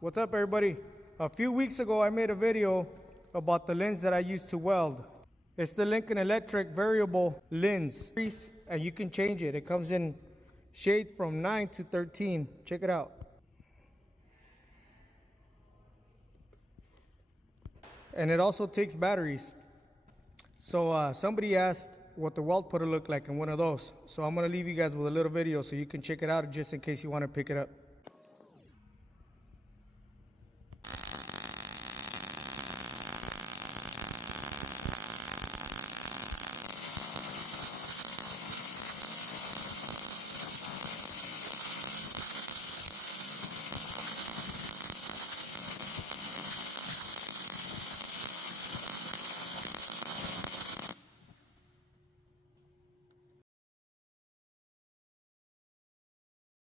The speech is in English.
What's up, everybody? A few weeks ago I made a video about the lens that I use to weld. It's the Lincoln Electric variable lens, and you can change it. It comes in shades from 9 to 13. Check it out. And it also takes batteries. So somebody asked what the weld putter looked like in one of those. So I'm gonna leave you guys with a little video so you can check it out just in case you want to pick it up.